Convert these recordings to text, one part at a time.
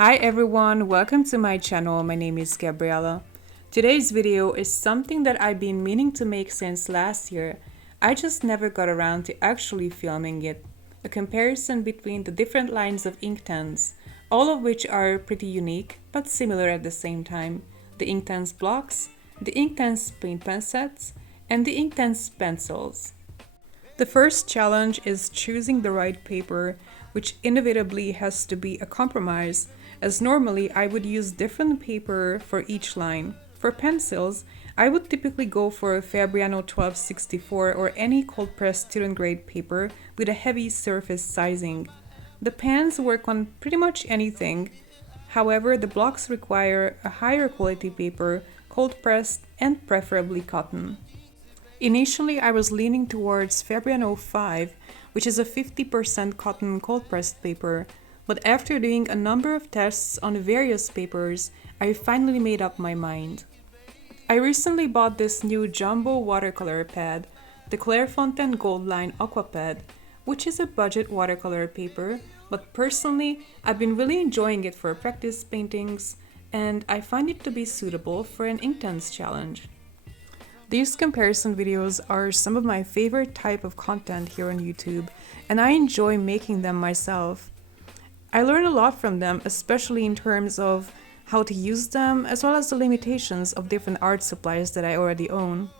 Hi everyone, welcome to my channel. My name is Gabriella. Today's video is something that I've been meaning to make since last year. I just never got around to actually filming it. A comparison between the different lines of Inktense, all of which are pretty unique but similar at the same time. The Inktense blocks, the Inktense paint pen sets, and the Inktense pencils. The first challenge is choosing the right paper, which inevitably has to be a compromise, as normally I would use different paper for each line. For pencils, I would typically go for a Fabriano 1264 or any cold pressed student grade paper with a heavy surface sizing. The pens work on pretty much anything. However, the blocks require a higher quality paper, cold pressed, and preferably cotton. Initially, I was leaning towards Fabriano 5, which is a 50% cotton cold-pressed paper, but after doing a number of tests on various papers, I finally made up my mind. I recently bought this new jumbo watercolor pad, the Clairefontaine Goldline Aqua Pad, which is a budget watercolor paper, but personally, I've been really enjoying it for practice paintings, and I find it to be suitable for an Inktense challenge. These comparison videos are some of my favorite type of content here on YouTube, and I enjoy making them myself. I learn a lot from them, especially in terms of how to use them, as well as the limitations of different art supplies that I already own.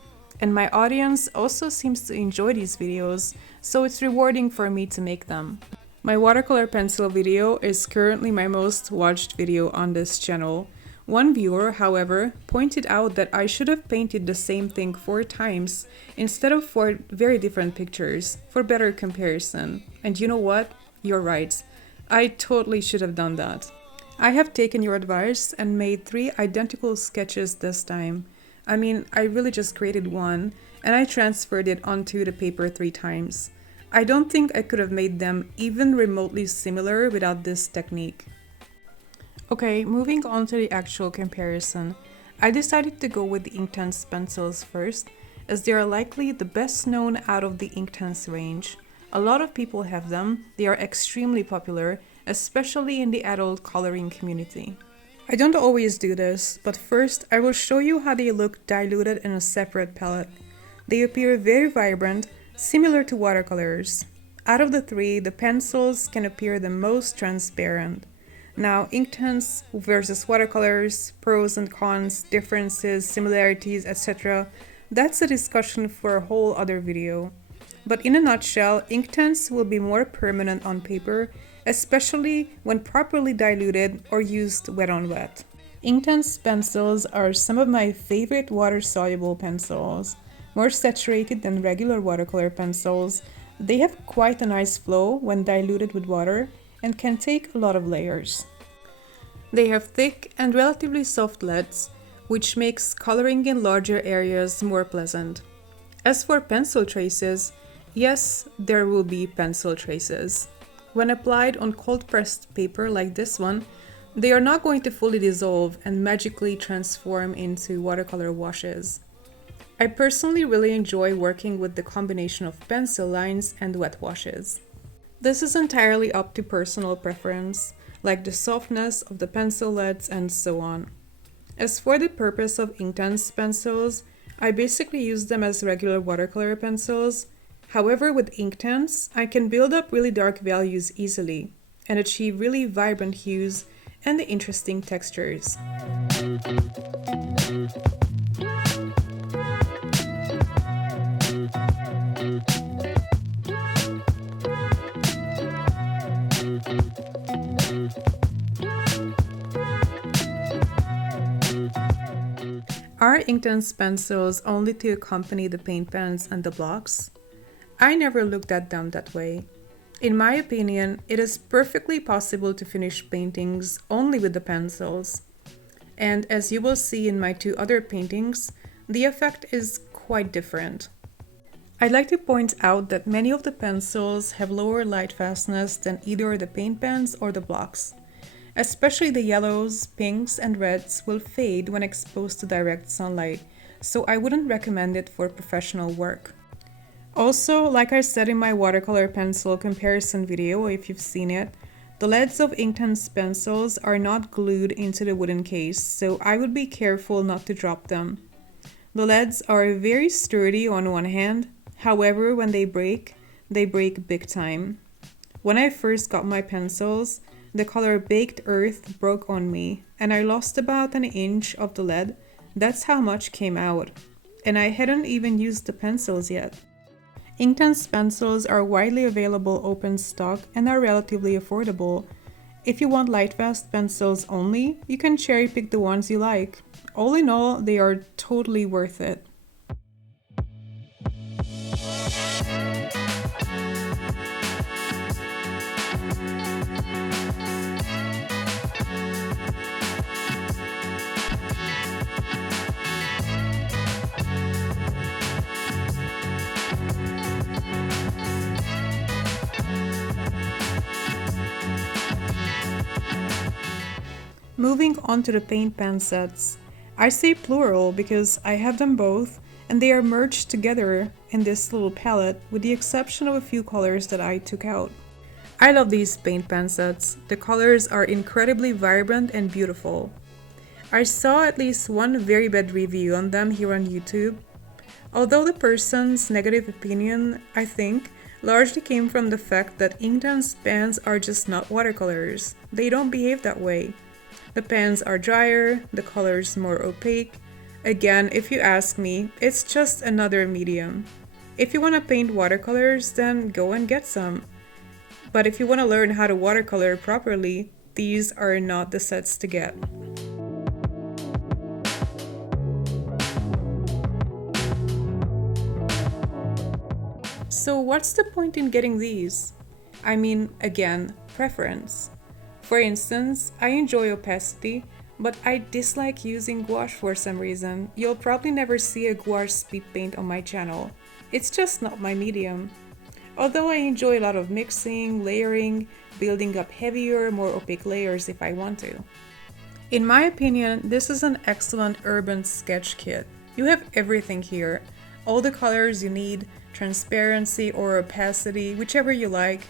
And my audience also seems to enjoy these videos, so it's rewarding for me to make them. My watercolor pencil video is currently my most watched video on this channel. One viewer, however, pointed out that I should have painted the same thing 4 times instead of 4 very different pictures for better comparison. And you know what? You're right. I totally should have done that. I have taken your advice and made 3 identical sketches this time. I mean, I really just created one and I transferred it onto the paper 3 times. I don't think I could have made them even remotely similar without this technique. Okay, moving on to the actual comparison, I decided to go with the Inktense pencils first, as they are likely the best known out of the Inktense range. A lot of people have them, they are extremely popular, especially in the adult coloring community. I don't always do this, but first I will show you how they look diluted in a separate palette. They appear very vibrant, similar to watercolors. Out of the 3, the pencils can appear the most transparent. Now, Inktense versus watercolors, pros and cons, differences, similarities, etc. That's a discussion for a whole other video. But in a nutshell, Inktense will be more permanent on paper, especially when properly diluted or used wet on wet. Inktense pencils are some of my favorite water-soluble pencils. More saturated than regular watercolor pencils, they have quite a nice flow when diluted with water, and can take a lot of layers. They have thick and relatively soft leads, which makes coloring in larger areas more pleasant. As for pencil traces, yes, there will be pencil traces. When applied on cold-pressed paper like this one, they are not going to fully dissolve and magically transform into watercolor washes. I personally really enjoy working with the combination of pencil lines and wet washes. This is entirely up to personal preference, like the softness of the pencil leads and so on. As for the purpose of Inktense pencils, I basically use them as regular watercolor pencils. However, with Inktense, I can build up really dark values easily and achieve really vibrant hues and interesting textures. Are Inktense pencils only to accompany the paint pens and the blocks? I never looked at them that way. In my opinion, it is perfectly possible to finish paintings only with the pencils. And as you will see in my 2 other paintings, the effect is quite different. I'd like to point out that many of the pencils have lower light fastness than either the paint pens or the blocks. Especially the yellows, pinks, and reds will fade when exposed to direct sunlight, so I wouldn't recommend it for professional work. Also, like I said in my watercolor pencil comparison video, if you've seen it, The leads of Inktense pencils are not glued into the wooden case, so I would be careful not to drop them. The leads are very sturdy on one hand, however when they break big time. When I first got my pencils, the color Baked Earth broke on me, and I lost about an inch of the lead. That's how much came out. And I hadn't even used the pencils yet. Inktense pencils are widely available open stock and are relatively affordable. If you want Lightfast pencils only, you can cherry pick the ones you like. All in all, they are totally worth it. Moving on to the paint pen sets. I say plural because I have them both and they are merged together in this little palette with the exception of a few colors that I took out. I love these paint pen sets. The colors are incredibly vibrant and beautiful. I saw at least one very bad review on them here on YouTube. Although the person's negative opinion, I think, largely came from the fact that Inktense pens are just not watercolors. They don't behave that way. The pens are drier, the colors more opaque. Again, if you ask me, it's just another medium. If you want to paint watercolors, then go and get some. But if you want to learn how to watercolor properly, these are not the sets to get. So what's the point in getting these? I mean, again, preference. For instance, I enjoy opacity, but I dislike using gouache for some reason. You'll probably never see a gouache speed paint on my channel. It's just not my medium. Although I enjoy a lot of mixing, layering, building up heavier, more opaque layers if I want to. In my opinion, this is an excellent urban sketch kit. You have everything here. All the colors you need, transparency or opacity, whichever you like.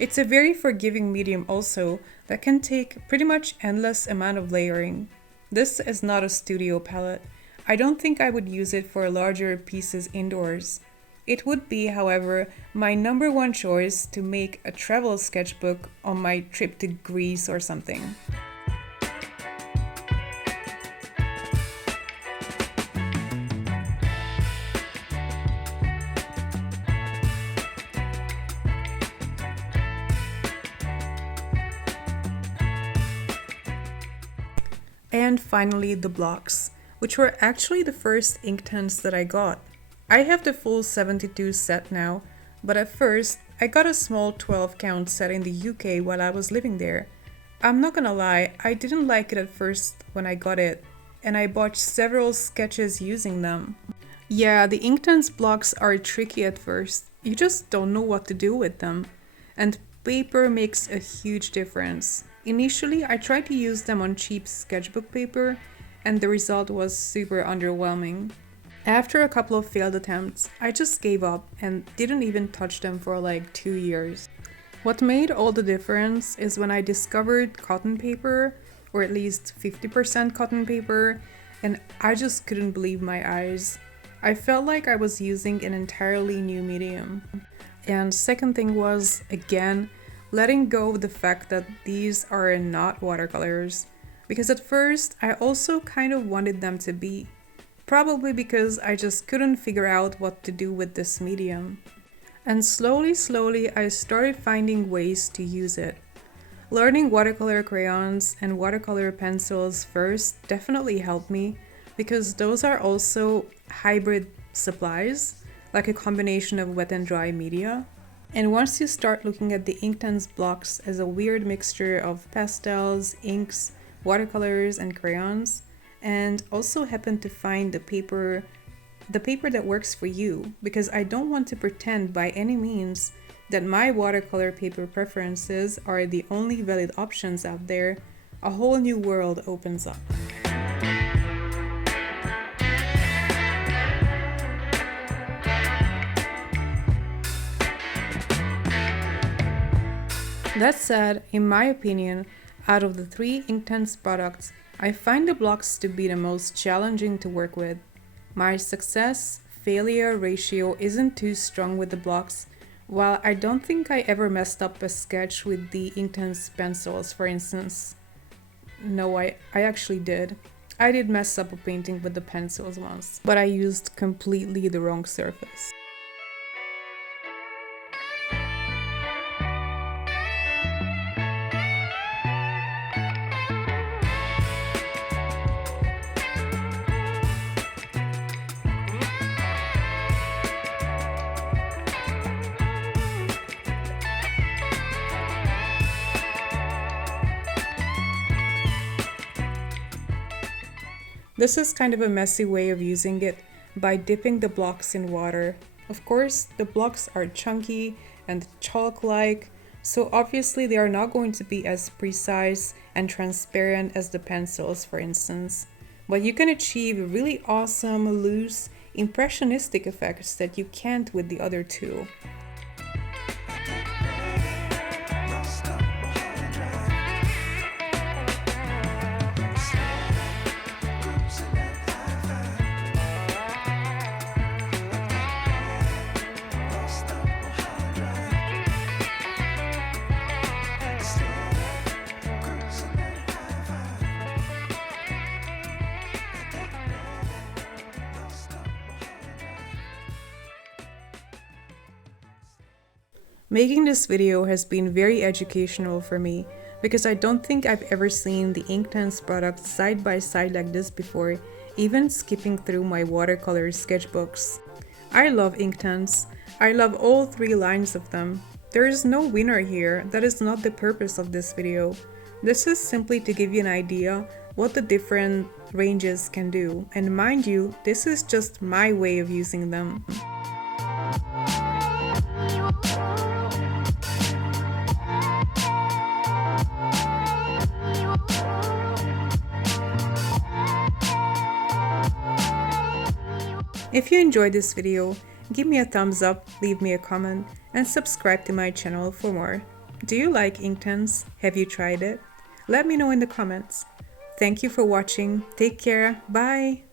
It's a very forgiving medium also that can take pretty much endless amount of layering. This is not a studio palette. I don't think I would use it for larger pieces indoors. It would be, however, my number one choice to make a travel sketchbook on my trip to Greece or something. And finally, the blocks, which were actually the first Inktense that I got. I have the full 72 set now, but at first, I got a small 12 count set in the UK while I was living there. I'm not gonna lie, I didn't like it at first when I got it, and I botched several sketches using them. Yeah, the Inktense blocks are tricky at first. You just don't know what to do with them. And paper makes a huge difference. Initially, I tried to use them on cheap sketchbook paper, and the result was super underwhelming. After a couple of failed attempts, I just gave up and didn't even touch them for like 2 years. What made all the difference is when I discovered cotton paper, or at least 50% cotton paper, and I just couldn't believe my eyes. I felt like I was using an entirely new medium. And second thing was, again, letting go of the fact that these are not watercolors. Because at first, I also kind of wanted them to be. Probably because I just couldn't figure out what to do with this medium. And slowly, I started finding ways to use it. Learning watercolor crayons and watercolor pencils first definitely helped me, because those are also hybrid supplies, like a combination of wet and dry media. And once you start looking at the Inktense blocks as a weird mixture of pastels, inks, watercolors, and crayons, and also happen to find the paper that works for you, because I don't want to pretend by any means that my watercolor paper preferences are the only valid options out there, a whole new world opens up. That said, in my opinion, out of the three Inktense products, I find the blocks to be the most challenging to work with. My success-failure ratio isn't too strong with the blocks, while I don't think I ever messed up a sketch with the Inktense pencils, for instance. No, I actually did. I did mess up a painting with the pencils once, but I used completely the wrong surface. This is kind of a messy way of using it by dipping the blocks in water. Of course, the blocks are chunky and chalk-like, so obviously they are not going to be as precise and transparent as the pencils, for instance. But you can achieve really awesome, loose, impressionistic effects that you can't with the other two. Making this video has been very educational for me because I don't think I've ever seen the Inktense products side by side like this before, even skipping through my watercolor sketchbooks. I love Inktense. I love all three lines of them. There is no winner here. That is not the purpose of this video. This is simply to give you an idea what the different ranges can do. And mind you, this is just my way of using them. If you enjoyed this video, give me a thumbs up, leave me a comment, and subscribe to my channel for more. Do you like Inktense? Have you tried it? Let me know in the comments. Thank you for watching. Take care. Bye!